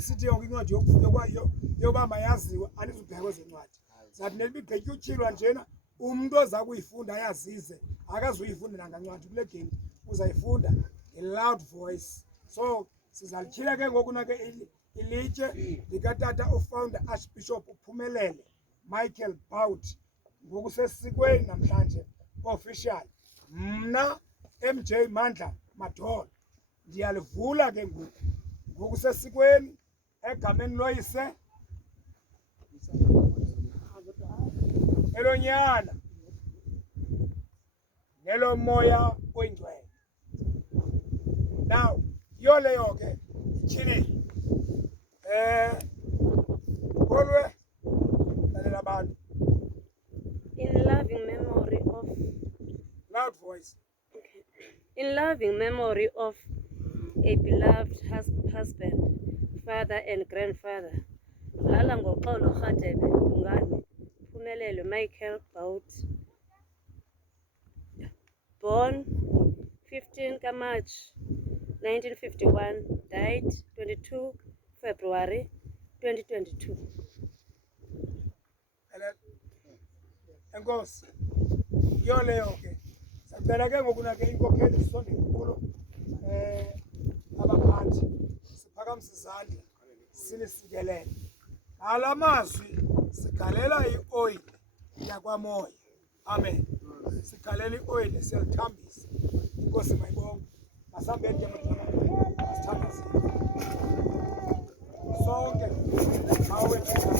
sithi incwadi yoba mayaziwe alizubhekwa zencwadi zathi nelibigqitya utshilwa njena umuntu oza kuyifunda ayazize akazuyifunda nangancwadi kule game uzayifunda a loud voice. So sizalityhila ke ngoku na ke ilitye likatata ufounder Archbishop uphumelele Michael Bout ngoku sesikweni namhlanje official. Mna M.J Madolo ndiyalivula ke ngoku sesikweni egameni loyise elonyana nelo moya oyingcwele. Now yoleyo ke ityhilile kolwe lalela abantu. In loving memory of Loud voice. Okay. In loving memory of a beloved husband, father and grandfather, lala ngoxolo Rhadebe Ngane Phumelelo Michael Bout, born 15 March 1951, died 22 February 2022. Enkosi yoleyo ke sacela ke ngoku na ke inkokheli sisondele kulo abaphathi siphakamisa izandla sinisikelele ala mazwi sigalela ioil yakwamoya. Amen. Sigalela ioil siyalithambisa. Inkosi mayibonge masambende masithandaze sonke awethu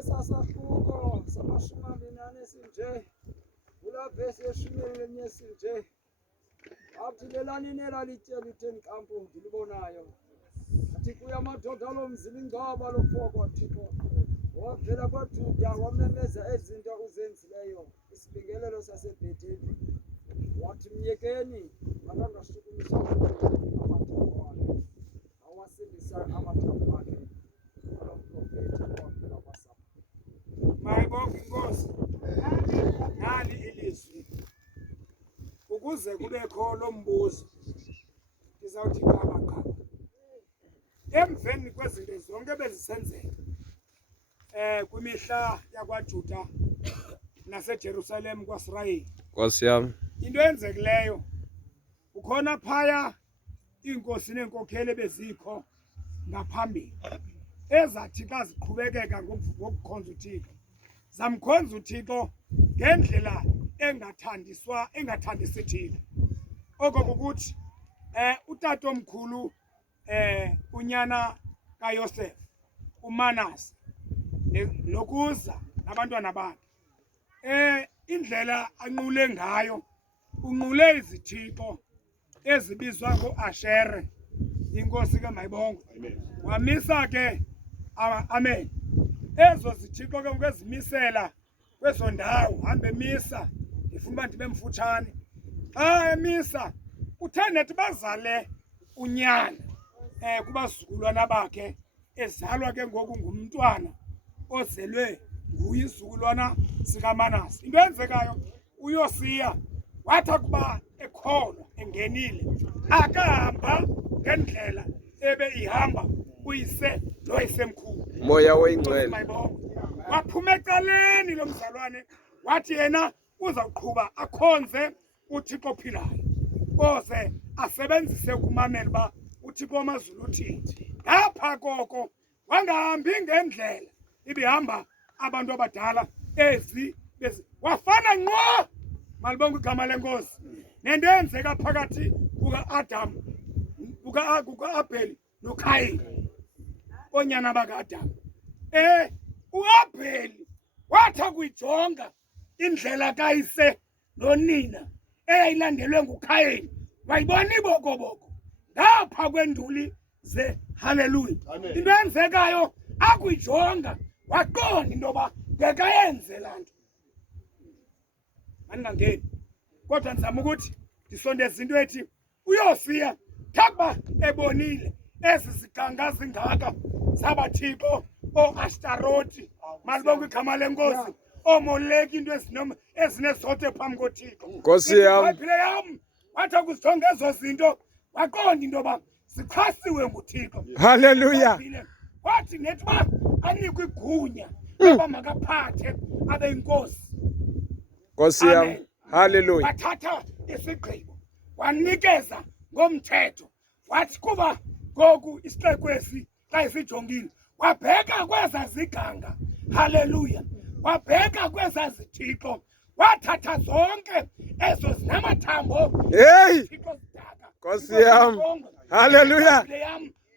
sasahluko samashumabinane sinje kula vesi yeshumele nyesinje athi lelanini elalitye litheni kampu ndilibonayo athi kuya madoda lomzili ingcwaba lokufokwa Thixo wavela kwaJuda wamemeza ezinto uzenzileyo isibingelelo sasebhetheli wathi myekeni akangashukumisa amathambo akhe awasindisa amathambo akhe mayibonge inkosi. Nali ilizwi ukuze kubekho lo mbuzo ndizawuthi qaba emveni kwezinto zonke bezisenzeka kwimihla yakwaJuda naseJerusalem kwaSirayeli. Nkosi yami. Into enzekileyo ukhona phaya iinkosi neenkokheli bezikho ngaphambili ezathi xa ziqhubekeka ngokukhonza uThixo zamkhonza uThixo ngendlela engathandisi Thixo. Oko kukuthi utatomkhulu unyana kaYosef uManase nokuza nabantwana bakhe indlela anqule ngayo unqule izithixo ezibizwa ngoAshere. Inkosi ke mayibonge wamisa ke amen ezo zithixo ke ngokuzimisela kwezo ndawo hambe emisa ndifuna uba ndibe mfutshane xa emisa uthandethi bazale unyana kubazukulwana bakhe ezalwa ke ngoku ngumntwana ozelwe nguye izukulwana sikaManase. Into eyenzekayo uYosiya wathi kuba ekholwa engenile akahamba ngendlela ebe ihamba uyise loyisemkhulu moya oyingcwele waphuma ecaleni lo mzalwane wathi yena uzawuqhuba akhonze uThixo ophilayo oze asebenzise ukumamela uba uThixo wamazulu uthini. Ngapha koko wangahambi ngendlela ibihamba abantu abadala ezi wafana ngqo malibonke igama lenkosi nento eyenzeka phakathi kuka-Adam kuka-Abheli noKhayini onyana baka-Adam. uAbheli wathi akuyijonga indlela kayise nonina eyayilandelwe nguKhayini wayibona ibokoboko ngapha kwenduli haleluya. Into eyenzekayo akuyijonga waqonda into yoba ngekayenze laa nto. Andingangeni kodwa ndizama ukuthi ndisondeze into ethi uYosiya thakuba ebonile ezi ziganga zingaka zabathixo ooAshtaroti malibonke igama lenkosi oomoleki into ezinezote phambi koThixo. Nkosi yam. iBhayibhile yam wathi akuzijonga ezo zinto waqonda into yoba zichasiwe nguThixo. Haleluya. Wathi nethi uba anikwe igunya loba makaphathe abe yinkosi. Nkosi yam. Haleluya. Wathatha isigqibo wanikeza ngomthetho wathi kuba ngoku isixekwesi xa isijongile wabheka kweza ziganga. Haleluya. Wabheka kweza zithixo wathatha zonke ezo zinamathambo. Hey. Nkosi yam. Haleluya.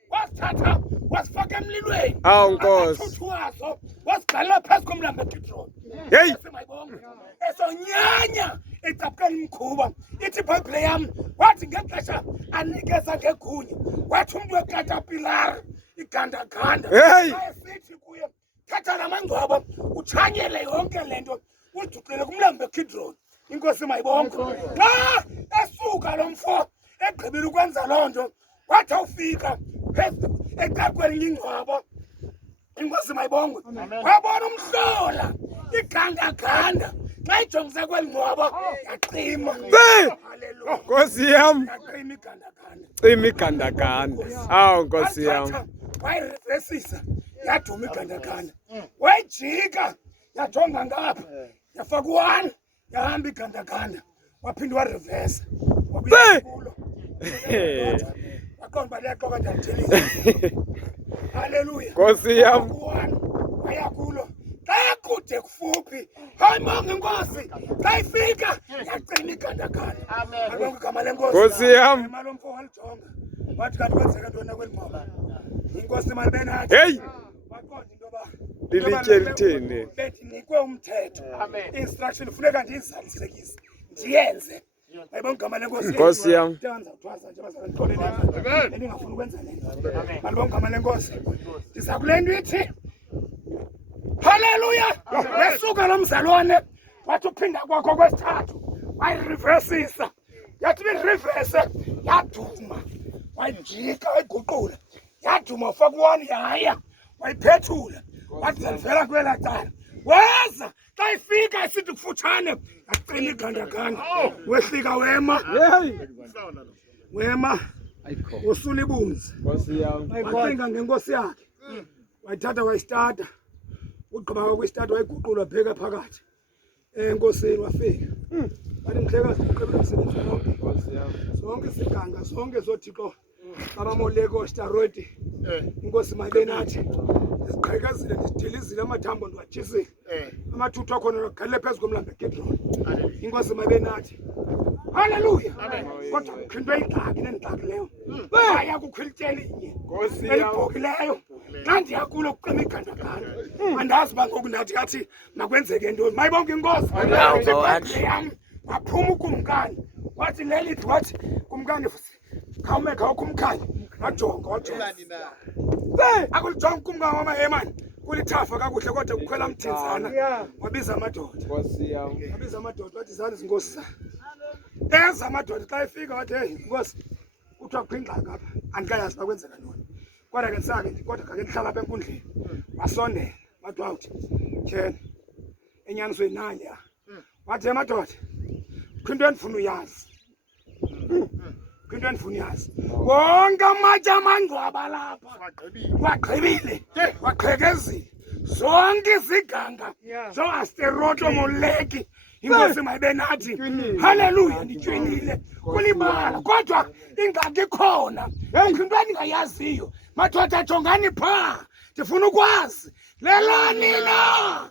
Wasithatha wasifaka emlilweni. Awu Nkosi. Amathuthu wazo wasigalela phezu komlambo eKidroni. Hey. Esonyanya ecapukela imkhuba. Ithi iBhayibhile yam wathi ngexesha anikeza ngegunya wathi umntu wekatapilari igandaganda ayesithi kuye thatha namangcwaba utshanyele yonke le nto ujuqele kumlambo eKidroni. Inkosi mayibonke. Xa esuka lo mfo egqibile ukwenza loo nto wathi awufika phezu ecakweni ingcwaba. Inkosi mayibonke. Wabona umhlola igandaganda xa ijongise kweli ngcwaba yaqima. Haleluya. Nkosi yam. Yaqima igandaganda. Cima igandaganda. Awu Nkosi yam. Wayirevesisa yaduma igandaganda wayijika yajonga ngapha yafaka u-1 yahamba igandaganda waphinde warevesa wabuyakulo waqonda uba liyaxoka ndiyalitheliza. Haleluya. Nkosi yam. waya kulo xa kude kufuphi hayi monke inkosi xa ifika yaqina igandaganda. Alibonke igama lenkosi. Nkosi yam. Imali omfo walijonga wathi kanti kwenzeka ntoni kweli ngcwaba. Inkosi malibenathi. Hey. Waqonda into yoba Lilitye lithini. bendinikwe umthetho. Instruction funeka ndiyizalisekise ndiyenze. Ayibonke igama lenkosi. Nkosi yam. Ndizawuthwasa nje bazalixolele endingafuni ukwenza le nto. Malibonke igama lenkosi. Ndiza kule nto ithi haleluya. Wesuka lo mzalwane wathi uphinda kwakho kwesithathu wayirivesisa yathi birivese yaduma wayijika wayiguqula yaduma ufaka u-1 yaya wayiphethula wathi zalivela kwela cala weza xa ifika isithi kufutshane yaqina igandaganda wehlika wema wema usula ibunzi Nkosi yam. wacinga ngenkosi yakhe wayithatha wayistarta ugqiba kwakwistarta wayiguqula wabheka phakathi enkosini wafika wathi mhlekazi uqebele umsebenzi wonke zonke iziganga zonke zothixo abamoleki ooAshtaroti inkosi mayibe nathi ndiziqhekezile ndizidilizile amathambo ndiwatshisile amathuthu akhona agalela phezu komlambo eKidroni. Inkosi mayibe nathi. Haleluya. Kodwa kukhindwe ingxaki nengxaki leyo waya kukhwilitye elinye elibhokileyo xa ndiyakulo kuqima igandaganda andazi uba ngoku ndathi kathi makwenzeke ntoni. Mayibonke inkosi. iBhayibhile yam waphuma ukumkani wathi lelithi wathi kumkani khawume khawukumkhanye wajonga wajonga akulijonga ukumkani wamahemani kulithafa kakuhle kodwa kukhwela mthinzana wabiza amadoda. Nkosi yam. Wabiza amadoda wathi zani zinkosi zami eza amadoda xa ifika wathi hey inkosi kuthiwa kukho ingxaki apha andikayazi uba kwenzeka ntoni kodwa ke ndisake kodwa kake ndihlala apha enkundleni wasondela wathi wawuthi tyhena enyanisweni nanya wathi madoda kukho into endifuna uyazi kukho into endifuna uyazi wonke amatye amangcwaba lapha wagqibile waqhekezile zonke iziganga zooAshtaroti oomoleki. Inkosi mayibe nathi. Haleluya. Nditywinile kulibala kodwa ingxaki ikhona into endingayaziyo. Madoda jongani phaa ndifuna ukwazi lelani na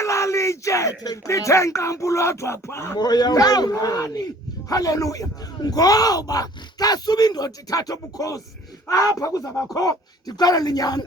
elalitye lithe nqampu lodwa phaa. Lelani. Haleluya. Ngoba xa suba indoda ithatha ubukhosi apha kuzabakho ndiqala linyani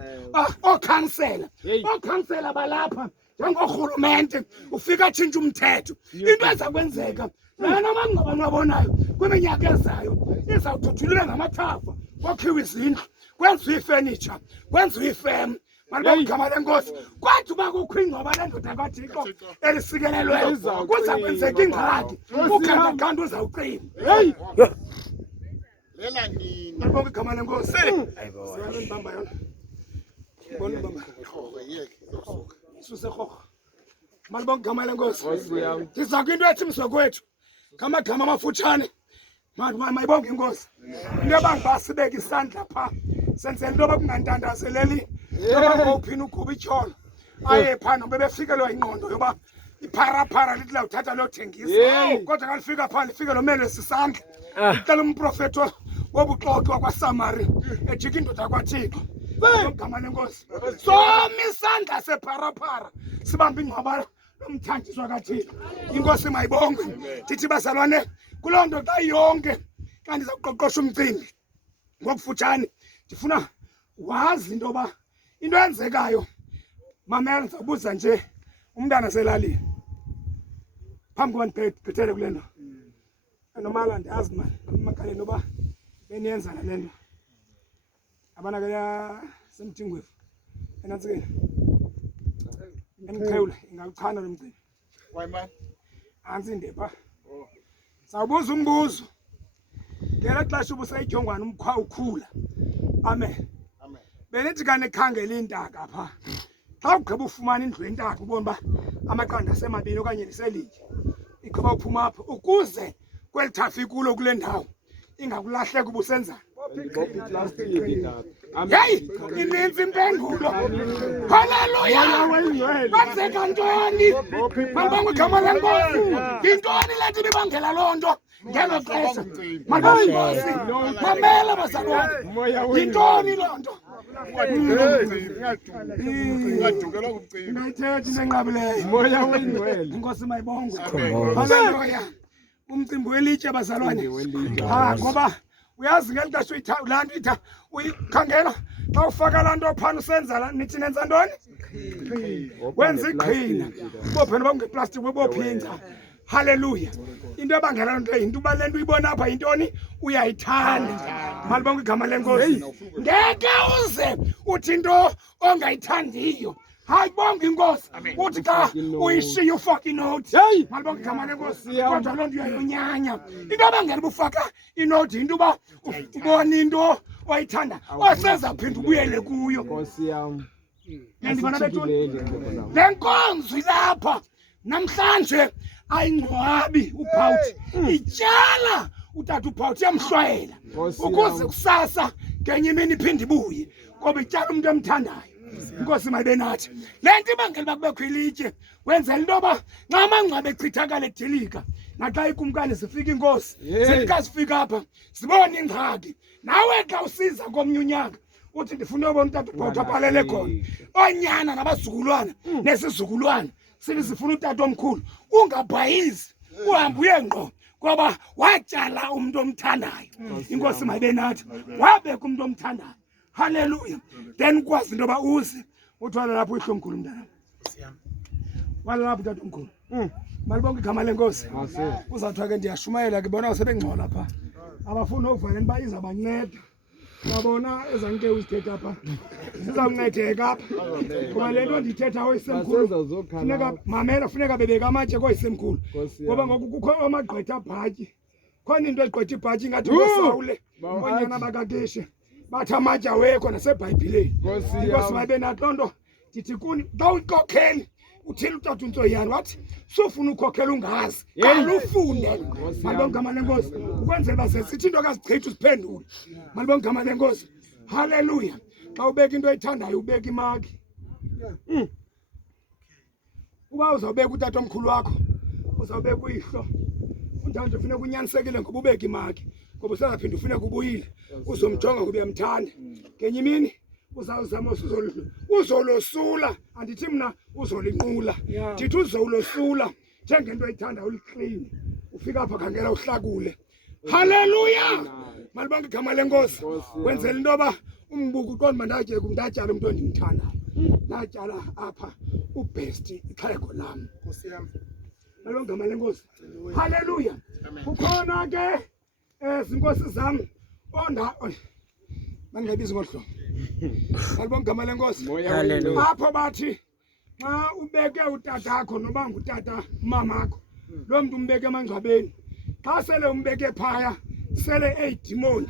okhansela. Okhansela balapha njengorhulumente ufika atshintshe umthetho. Into eza kwenzeka lana amangqaba niwabonayo kwiminyaka ezayo izawuthuthululwa ngamathafa kwakhiwa izindlu kwenziwa ifenitsha kwenziwa ifem. Malibonke igama lenkosi. Kwathi uba kukho ingcwaba lendoda kaThixo elisikelelweyo kuza kwenzeka ingxaki ugandaganda uzawucima. Heyi Lela nini. malibonke igama lenkosi. Siyabamba yona. Bona ubamba susekhokho. Malibonke igama lenkosi. Ndiza kwinto ethi msokwethu ngamagama amafutshane. Mayibonke inkosi. Into yoba sibeke isandla phaa senzela into yoba kungantandazeleli yoba ngowuphina ukuba ityholo aye phaa noba bebefikelwa yingqondo yoba ipharapara lithi lawuthatha lothengisa kodwa kalifika phaa lifike lomele sisandla licela umprofethi wobuxoki wakwasamari ejika indoda kwaThixo ngogama lenkosi soma isandla sepharapara sibambe ingcwaba lomthanjiswa kaThixo. Inkosi mayibongwe. Ndithi bazalwane kuloo nto xa yonke xa ndiza kuqoqosha umcimbi ngokufutshane ndifuna wazi into yoba into eyenzekayo. Mamela ndizawubuza nje umntana selalini phambi koba ndigqithele kule nto nomala ndiyazi mani amagaleni yoba beniyenza nale nto abanakela semthingwefu enantsikeni endiqhewule ingawuchana lo mcimbi Wayman. antsinde phaa. Sawubuza umbuzo ngela xesha ubusayijongwana umkhwa ukhula. Amen. Amen. Benithi kane khangela intaka phaa xa ugqiba ufumana indlu entaka ubona uba amaqanda asemabini okanye liselitye igqiba uphuma apho ukuze kweli thafi kulo kule ndawo ingakulahleka ubusenzana. Yeyi ininzi impendulo. Haleluya. Kwenzeka ntoni? Malibonke igama lenkosi. Yintoni le nto ibangela loo nto ngelo xesha? Malibonke inkosi. Mamela bazalwane. Yintoni loo nto? Ungadukelwa kumcimbi. Ingayithethi into enqabileyo. Moya wengcwele. Inkosi mayibongwe. Haleluya. Umcimbi welitye bazalwane. Ngoba uyazi ngeli xesha laa nto uyikhangela xa ufaka laa nto phana usenza nithi nenza ntoni? Wenza iqhina ubophe noba kungeplastiki ubophinda. Haleluya. Into ebangela nto yinto uba le nto uyibona apha yintoni? Uyayithanda. Malibonke igama lenkosi. Ngeke uze uthi into ongayithandiyo. Hayi bonke inkosi uthi xa uyishiya ufaka inoti. Malibonke igama lenkosi. Kodwa loo nto uyayonyanya. Into ebangela uba ufaka inoti yinto uba ubona into oyithanda oseza phinda ubuyele kuyo. Nkosi yam. Ndibona bethuni le nkonzo ilapha namhlanje ayingcwabi uBawuti ityala utata uBawuti yamhlwayela ukuze kusasa ngenye imini iphinde ibuye ngoba ityala umuntu emthandayo. Inkosi mayibe nathi. Le nto ibangela uba kubekho ilitye wenzela into yoba nxa amangcwaba echithakala edilika naxa ikumkani zifika inkosi zifika zifika apha zibone ingxaki nawe xa usiza komnye unyaka uthi ndifuna uyobona utata uBawuti aphalele khona oonyana nabazukulwana nesizukulwana sithi sifuna utata omkhulu ungabhayizi uhambe uye ngqo ngoba watyala umuntu omthandayo. Inkosi mayibe nathi wabeka umuntu omthandayo. Haleluya. Then ukwazi into yoba uze uthwala lapho ihlomkhulu mntana wala lapho utata omkhulu. Malibonke igama lenkosi. Uzawuthiwa ke ndiyashumayela ke bona sebengcola phaa abafuni ukuvaleni uba izabanceda. Babona ezanke uzithetha apha sizawuncedeka apha ngoba le nto ndithetha oyisemkhulu funeka mamela funeka bebeka amatye koyisemkhulu ngoba ngoku kukho amagqwetha abhatyi khona into egqwetha ibhatyi ingathi ngosawule oonyana bakakeshe bathi amatye awekho nasebhayibhileni. Inkosi mayibe nathi loo nto ndithi kuni xa uyikokheli uthile utata uNtsoyane wathi sofuna ukhokhela ungazi qala ufunde. Malibonke igama lenkosi ukwenzela uba sesithi into kazichitha uziphendule. Malibonke igama lenkosi. Haleluya. Xa ubeka into oyithandayo ubeka imaki. Uba uzawubeka utata omkhulu wakho uzawubeka uyihlo unjalo funeka unyanisekile ngoba ubeka imaki ngoba usazaphinda ufuneka ubuyile uzomjonga ngoba uyamthanda ngenye imini uzawuzama uzolosula andithi mna uzolinqula ndithi uzolosula njengento ethanda uliclean ufika apha khangela uhlakule. Haleluya, malibonke igama lenkosi. Wenzela into yoba umbuku uqonda uba ndatyala umntu endimthandayo, ndatyala apha ubest ixhego lam. Malibonke igama lenkosi. Haleluya. Kukhona ke zinkosi zam bangabizi ngolu hlobo. Malibonke igama lenkosi. Apho bathi xa ubeke utatakho noba ngutata mamakho, loo mntu umbeke emangcwabeni, xa sele umbeke phaya sele eyidimoni,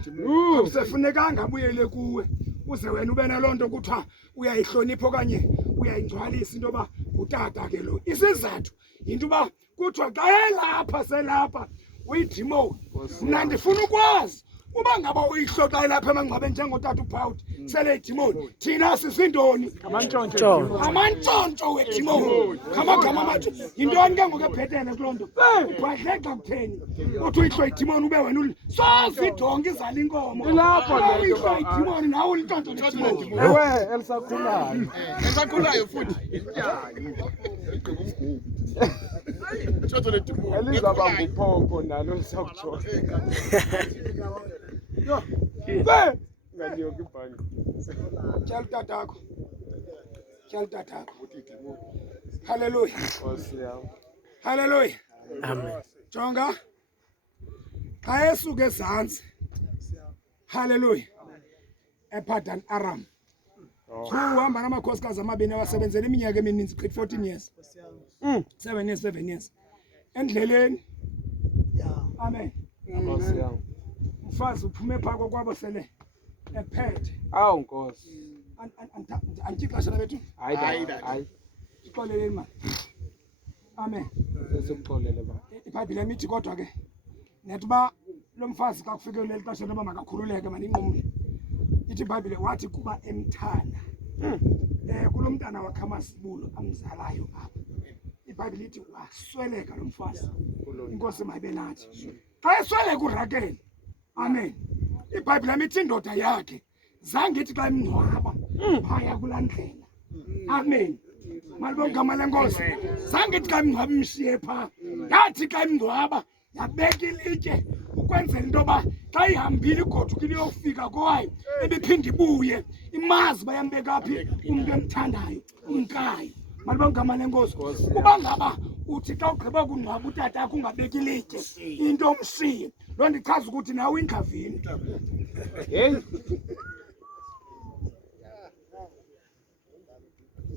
akusefunekanga abuyele kuwe uze wena ube naloo nto kuthiwa uyayihlonipha okanye uyayingcwalisa into yoba ngutata ke lo. Isizathu yinto uba kuthiwa xa elapha selapha uyidimoni. Mna ndifuna ukwazi uba ngaba uyihloxa elapha emangcwabeni njengotata uBawuti sele idimoni, thina sisintoni? Amantshontsho wedimoni. Ngamagama amathi yintoni ke ngoku ebhetele kuloo nto? Ubhadlexa kutheni uthi uyihlo idimoni ube wena soze idonga izala inkomo uyihlo idimoni nawe ulintshontsho ledimoni. Ewe elisakhulayo. Esakhulayo futhi. Elizaba nguphoko nalo lisakutsho. Ngandiyoka ibhanki. Tyala utatakho. Tyala utatakho. Haleluya. Nkosi yam. Haleluya. Amen. Jonga. Xa esuka ezantsi. Haleluya. ePadan Aram. Uhamba namakhosikazi amabini awasebenzela iminyaka emininzi, 14 years. 7 years. Endleleni. Amen. Nkosi yam. Umfazi uphume phako kwabo sele ephethe. Awu Nkosi. Antixesha bethu. Hayi. Ixoleleni manje. Amen. Sesikuxolele ba. iBhayibhile mithi kodwa ke nethi ba lo mfazi xa kufike leli xesha loba makakhululeke maninqumle. Ithi iBhayibhile wathi kuba emthanda kulo mntana wakhe amasibulo amzalayo apha. iBhayibhile ithi wasweleka lo mfazi. Inkosi mayibe nathi. Xa esweleka uRakeli. Amen. iBhayibhile mithi indoda yakhe zange ithi xa imngcwaba phaya kulaa ndlela. Amen. Malibonke igama lenkosi. Zange ithi xa imngcwaba imshiye phaa. Yathi xa imngcwaba yabeka ilitye ukwenzela into yoba xa ihambile igodukile iyofika kwayo ibiphinde ibuye imazi bayambeka phi umntu emthandayo umkayo. Malibonke igama lenkosi. Kuba ngaba uthi xa ugqiba kungcwaba utata akho ungabeki ilitye into omshiye, loo nto ichaza ukuthi nawe inkavini.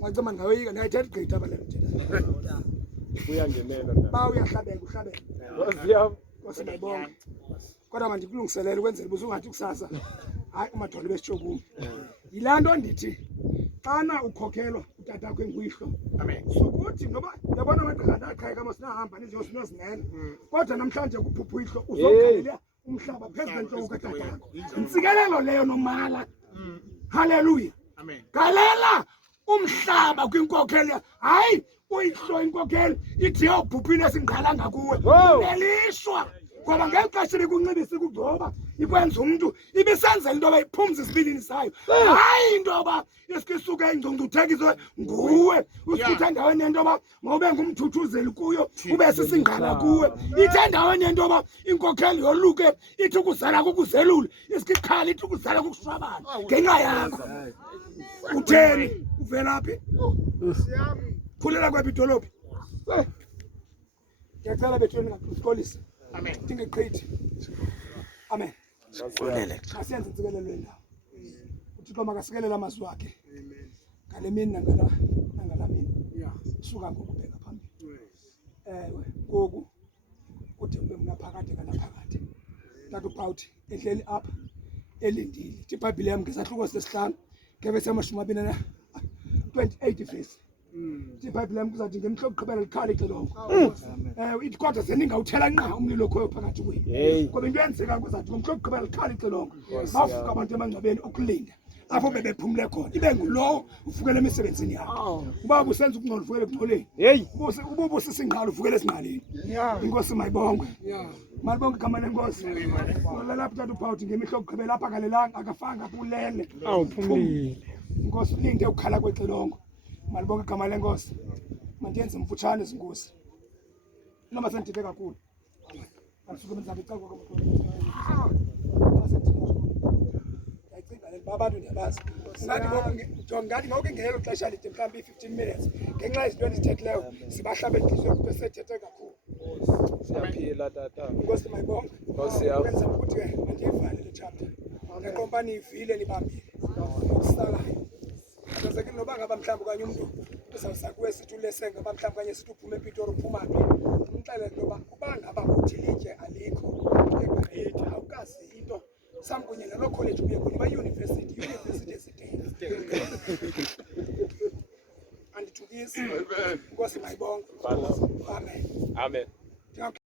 Macama ngawe ngayithetha gqitha abale mthetho. Uyangenela. Ba uyahlabeka uhlabeka. Nkosi yam. Nkosi mayibonke. Kodwa mandikulungiselele ukwenzela ubuze ungathi kusasa hayi umadolo besitshokumi. Yilaa nto ndithi xana ukhokhelwa utata wakho enguyihlo. Amen. Sukuthi noba yabona amagqirha ndaqhayeka amasinahamba nizosinozingena. Kodwa namhlanje kuphupha ihlo uzogalela umhlaba phezu kwentloko katata wakho. Intsikelelo leyo nomala. Haleluya. Amen. Galela umhlaba kwinkokhelo. Hayi uyihlo inkokhelo ithi yobhubhile singqalanga kuwe. Nelishwa ngoba ngexesha likunxibisa ikugcoba ikwenza umuntu ibisenzela into yoba iphumze isibilini sayo. Hayi into yoba isikisuke ingcungcuthekiswe nguwe usithatha endaweni yento yoba mawube ngumthuthuzeli kuyo ube sisingqala kuwe. Ithi endaweni yento yoba inkokhelo yoluke ithi ukuzala kukuzelule isikikhala ithi ukuzala kukushwabana ngenxa yakho. Utheni uvela phi? Khulela kwaphi idolophi? Ngiyacela bethweni ngaqolisa. Amen. Ndingeqithi. Amen. Asiyenze intsikelelo yendawo. uThixo makasikelele amazwi akhe. Ngale mini nangala mini. Suka ngokubheka phambili. Ngoku ude ube mnaphakade kanaphakade. Tata uBawuti ehleli apha elindile. Ithi iBhayibhile yami ngesahluko sesihlanu ngevesi yama-28 verse. Ithi iBhayibhile yami kuzathi ngemhlo yokuqhubela likhala ixilongo. Ithi kodwa ze ningawuthela nqa umlilo okhoyo phakathi kwenu. Ngoba into yenzeka kuzathi ngomhlo yokuqhubela likhala ixilongo bavuka abantu emangcwabeni ukulinda apho bebephumle khona. Ibe ngulowo uvukele emisebenzini yakhe. Uba ubusenza ukungcola uvukele ekungcoleni. Uba ubusisingqala uvukele esingqaleni. Inkosi mayibongwe. Malibonke igama lenkosi. Lapha tata uBawuti ngemihlo yokuqhubela apha kalelanga akafanga bulele. Awuphumile. inkosi ulinde ukukhala kwexilongo malibonke igama lenkosi mandiyenze mfutshane izinkosi noma sendithethe kakhulu andisuke mzambe icako abantu ndiyabazi ngathi ngoku ingelo xesha lide mhlawumbi 15 minutes ngenxa yezinto endithethileyo sibahlabela ihliziyo kuba sethethe kakhulu. Siyaphila tata. Inkosi mayibonke. Kwenza ukuthi ke mandiyivale le chapter nekompani ivile nibambile okusalayo kwenzekile noba ngaba mhlawumbi okanye umntu uzawusakuwe sithi ulesenga uba mhlawumbi okanye sithi uphuma ePitori uphuma phi umxelele intoba uba ngaba uthi litye alikho egrade awukazi into sam kunye naloo college ubuye kuyo bayunivesithi esidenge andithukisi inkosi mayibonke. Amen. Amen.